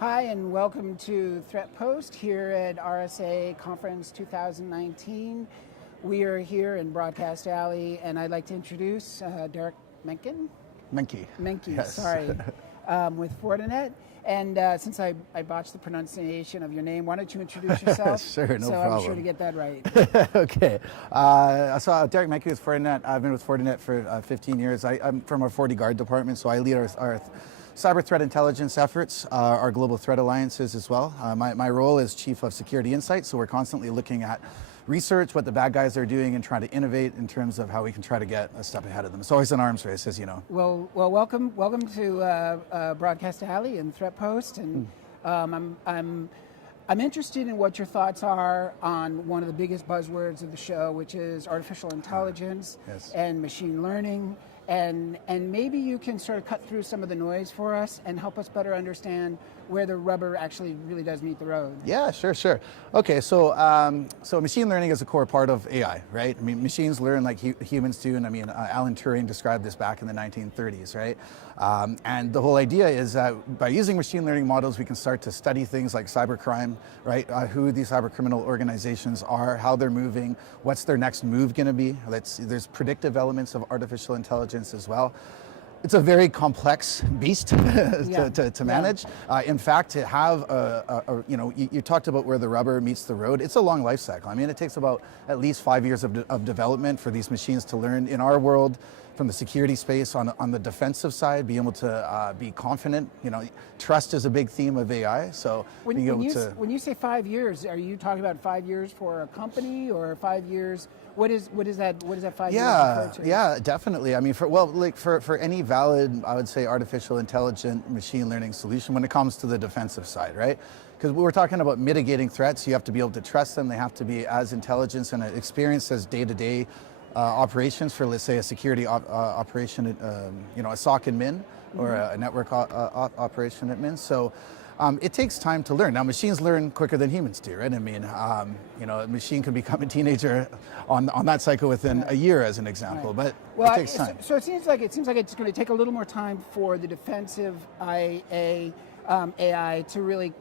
Hi, and welcome to Threatpost here at RSA Conference 2019. We are here in Broadcast Alley, and I'd like to introduce Derek Manky. Manky, yes. Sorry, with Fortinet. And since I botched the pronunciation of your name, why don't you introduce yourself? Sure, no so problem. I'm sure to get that right. Okay. So Derek Manky with Fortinet. I've been with Fortinet for 15 years. I'm from our FortiGuard department, so I lead our cyber threat intelligence efforts, our global threat alliances as well. My role is Chief of Security Insight, so we're constantly looking at research, what the bad guys are doing, and trying to innovate in terms of how we can try to get a step ahead of them. It's always an arms race, as you know. Well, welcome to Broadcast Alley and Threatpost, and I'm interested in what your thoughts are on one of the biggest buzzwords of the show, which is artificial intelligence and machine learning. And maybe you can sort of cut through some of the noise for us and help us better understand where the rubber actually really does meet the road. Yeah, sure. Okay, so machine learning is a core part of AI, right? I mean, machines learn like humans do, and I mean, Alan Turing described this back in the 1930s, right? And the whole idea is that by using machine learning models, we can start to study things like cybercrime, right? Who these cyber criminal organizations are, how they're moving, what's their next move going to be. There's predictive elements of artificial intelligence as well. It's a very complex beast to manage. In fact, to have you talked about where the rubber meets the road. It's a long life cycle. I mean, it takes about at least 5 years of development for these machines to learn. In our world, from the security space, on the defensive side, being able to be confident. You know, trust is a big theme of AI. So when you say 5 years, are you talking about 5 years for a company or 5 years? What is that 5 years refer to? Yeah, definitely. I mean, for any valid, I would say, artificial intelligent machine learning solution when it comes to the defensive side, right? Because we're talking about mitigating threats, you have to be able to trust them. They have to be as intelligent and experienced as day-to-day operations for, let's say, a security operation, a SOC admin or a network operation admin. So it takes time to learn. Now, machines learn quicker than humans do, right? I mean, a machine can become a teenager on that cycle within a year, as an example. But it takes time. So it seems like it's going to take a little more time for the defensive AI to really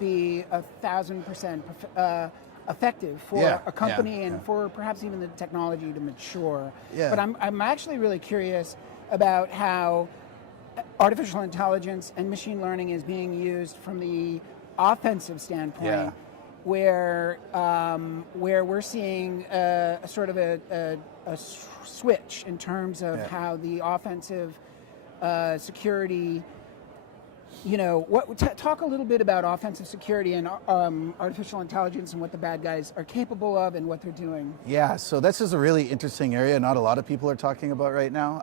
be 1,000% effective for a company and for perhaps even the technology to mature. But I'm actually really curious about how artificial intelligence and machine learning is being used from the offensive standpoint, where we're seeing a sort of a switch in terms of how the offensive security. Talk a little bit about offensive security and artificial intelligence and what the bad guys are capable of and what they're doing. Yeah, so this is a really interesting area not a lot of people are talking about right now.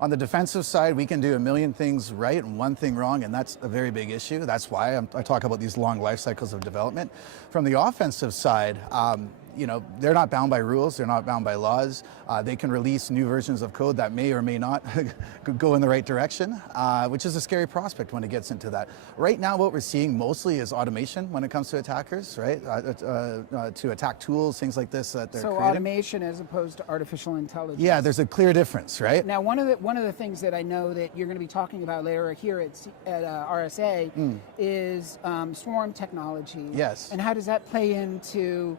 On the defensive side, we can do a million things right and one thing wrong, and that's a very big issue. That's why I talk about these long life cycles of development. From the offensive side, they're not bound by rules, they're not bound by laws. They can release new versions of code that may or may not go in the right direction, which is a scary prospect when it gets into that. Right now, what we're seeing mostly is automation when it comes to attackers, right? To attack tools, things like this that they're creating. Automation as opposed to artificial intelligence. Yeah, there's a clear difference, right? Now, one of the things that I know that you're going to be talking about later here at RSA is swarm technology. Yes. And how does that play into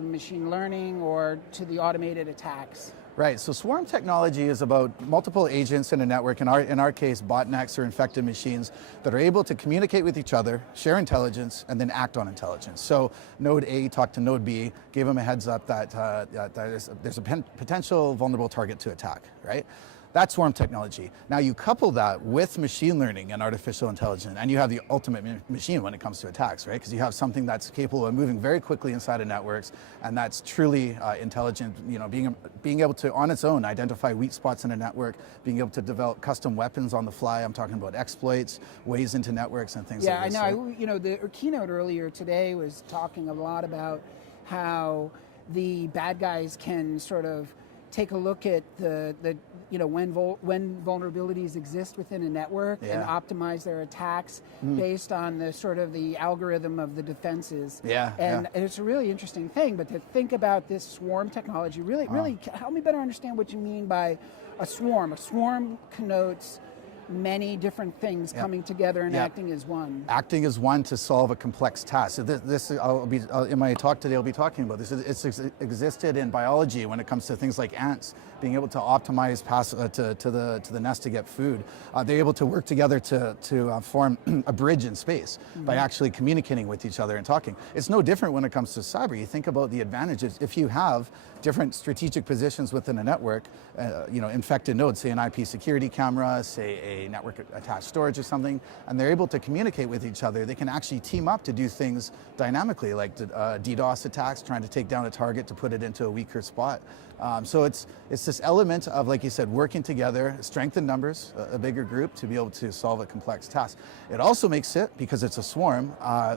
machine learning or to the automated attacks? Right, so swarm technology is about multiple agents in a network, in our case, botnets or infected machines that are able to communicate with each other, share intelligence, and then act on intelligence. So node A talked to node B, gave them a heads up that there's a potential vulnerable target to attack, right? That's swarm technology. Now you couple that with machine learning and artificial intelligence, and you have the ultimate machine when it comes to attacks, right? Because you have something that's capable of moving very quickly inside of networks, and that's truly intelligent. Being able to, on its own, identify weak spots in a network, being able to develop custom weapons on the fly. I'm talking about exploits, ways into networks, and things like this. Yeah, I know. The keynote earlier today was talking a lot about how the bad guys can sort of take a look at when vulnerabilities exist within a network and optimize their attacks based on the sort of the algorithm of the defenses. And it's a really interesting thing. But to think about this swarm technology, really help me better understand what you mean by a swarm. A swarm connotes many different things coming together and acting as one. Acting as one to solve a complex task. So this in my talk today, I'll be talking about this. It's existed in biology when it comes to things like ants being able to optimize to the nest to get food. They're able to work together to form a bridge in space by actually communicating with each other and talking. It's no different when it comes to cyber. You think about the advantages. If you have different strategic positions within a network, infected nodes, say an IP security camera, say a network attached storage or something, and they're able to communicate with each other, they can actually team up to do things dynamically, like DDoS attacks, trying to take down a target to put it into a weaker spot. So it's this element of, like you said, working together, strength in numbers, a bigger group to be able to solve a complex task. It also makes it, because it's a swarm,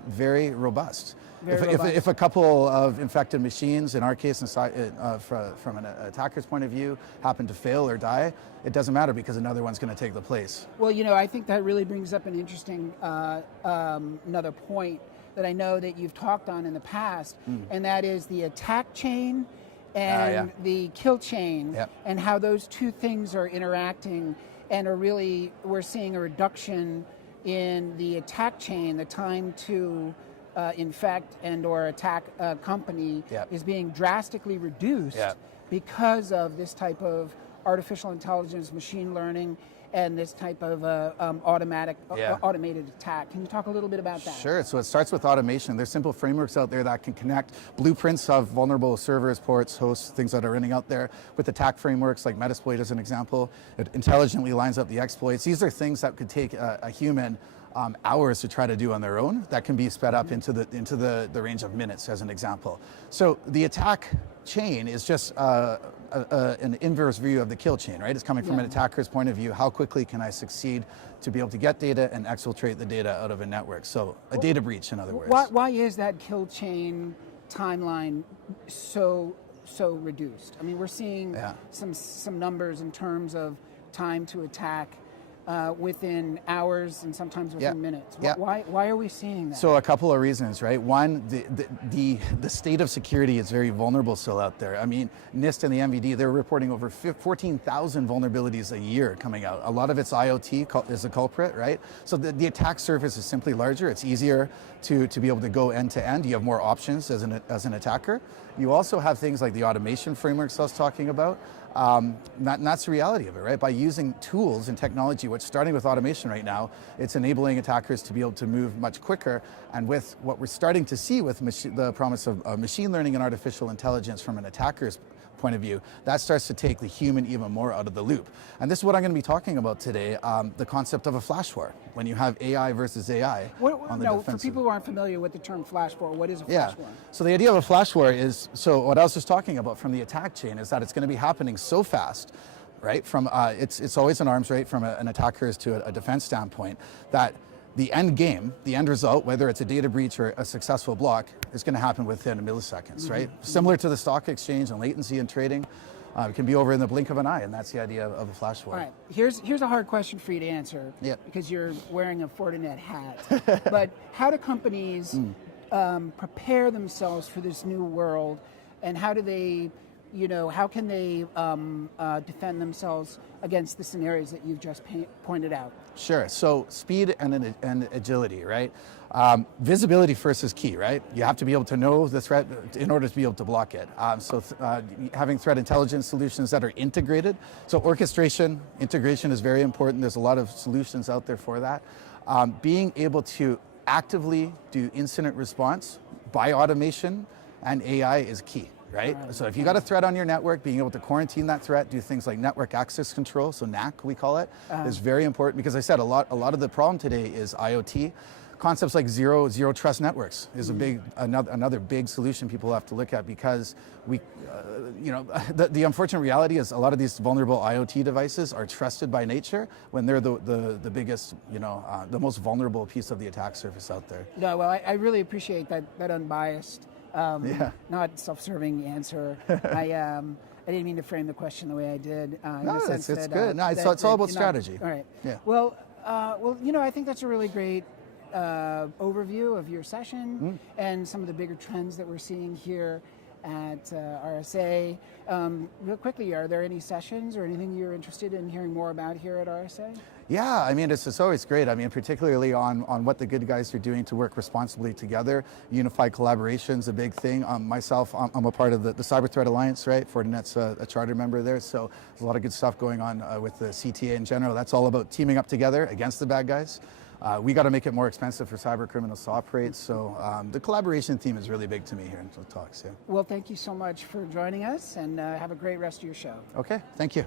very robust. If a couple of infected machines, in our case, from an attacker's point of view, happen to fail or die, it doesn't matter because another one's going to take the place. Well, I think that really brings up an interesting another point that I know that you've talked on in the past, and that is the attack chain and the kill chain, and how those two things are interacting, and we're seeing a reduction in the attack chain, the time to infect and or attack a company is being drastically reduced because of this type of artificial intelligence, machine learning, and this type of automated attack. Can you talk a little bit about that? Sure. So it starts with automation. There's simple frameworks out there that can connect blueprints of vulnerable servers, ports, hosts, things that are running out there with attack frameworks like Metasploit as an example. It intelligently lines up the exploits. These are things that could take a human hours to try to do on their own that can be sped up into the range of minutes, as an example. So the attack chain is just an inverse view of the kill chain, right? It's coming from an attacker's point of view. How quickly can I succeed to be able to get data and exfiltrate the data out of a network? So a data breach, in other words. Why is that kill chain timeline so reduced? I mean, we're seeing some numbers in terms of time to attack within hours and sometimes within minutes. Why are we seeing that? So a couple of reasons, right? One, the state of security is very vulnerable still out there. I mean, NIST and the MVD, they're reporting over 14,000 vulnerabilities a year coming out. A lot of it's IoT is a culprit, right? So the attack surface is simply larger. It's easier to be able to go end to end. You have more options as an attacker. You also have things like the automation frameworks I was talking about. And that's the reality of it, right? By using tools and technology, which starting with automation right now, it's enabling attackers to be able to move much quicker. And with what we're starting to see with the promise of machine learning and artificial intelligence from an attacker's point of view, that starts to take the human even more out of the loop. And this is what I'm going to be talking about today, the concept of a flash war, when you have AI versus AI on the defensive. For people who aren't familiar with the term flash war, what is a flash war? So the idea of a flash war is, so what I was just talking about from the attack chain is that it's going to be happening so fast, right? From it's always an arms race from an attacker's to a defense standpoint, that the end game, the end result, whether it's a data breach or a successful block, is going to happen within milliseconds, right? Similar to the stock exchange and latency in trading, it can be over in the blink of an eye, and that's the idea of a flash war. All right, here's a hard question for you to answer, because you're wearing a Fortinet hat. But how do companies prepare themselves for this new world, and how do they, how can they defend themselves against the scenarios that you've just pointed out? Sure. So speed and agility, right? Visibility first is key, right? You have to be able to know the threat in order to be able to block it. Having threat intelligence solutions that are integrated. So integration is very important. There's a lot of solutions out there for that. Being able to actively do incident response by automation and AI is key. Right? So if you got a threat on your network, being able to quarantine that threat, do things like network access control, so NAC we call it, is very important, because I said a lot of the problem today is IoT. Concepts like zero trust networks is another big solution people have to look at, because the unfortunate reality is a lot of these vulnerable IoT devices are trusted by nature when they're the biggest, the most vulnerable piece of the attack surface out there. No, well, I really appreciate that unbiased, not self-serving answer. I didn't mean to frame the question the way I did. No, it's good. No, it's all about strategy. All right. Yeah. Well, I think that's a really great overview of your session and some of the bigger trends that we're seeing here at RSA. Real quickly, are there any sessions or anything you're interested in hearing more about here at RSA? Yeah, I mean, it's always great. I mean, particularly on what the good guys are doing to work responsibly together. Unified collaboration is a big thing. Myself, I'm a part of the Cyber Threat Alliance, right? Fortinet's a charter member there, so there's a lot of good stuff going on with the CTA in general. That's all about teaming up together against the bad guys. We got to make it more expensive for cyber criminals to operate, so the collaboration theme is really big to me here in the talks. Yeah. Well, thank you so much for joining us, and have a great rest of your show. Okay, thank you.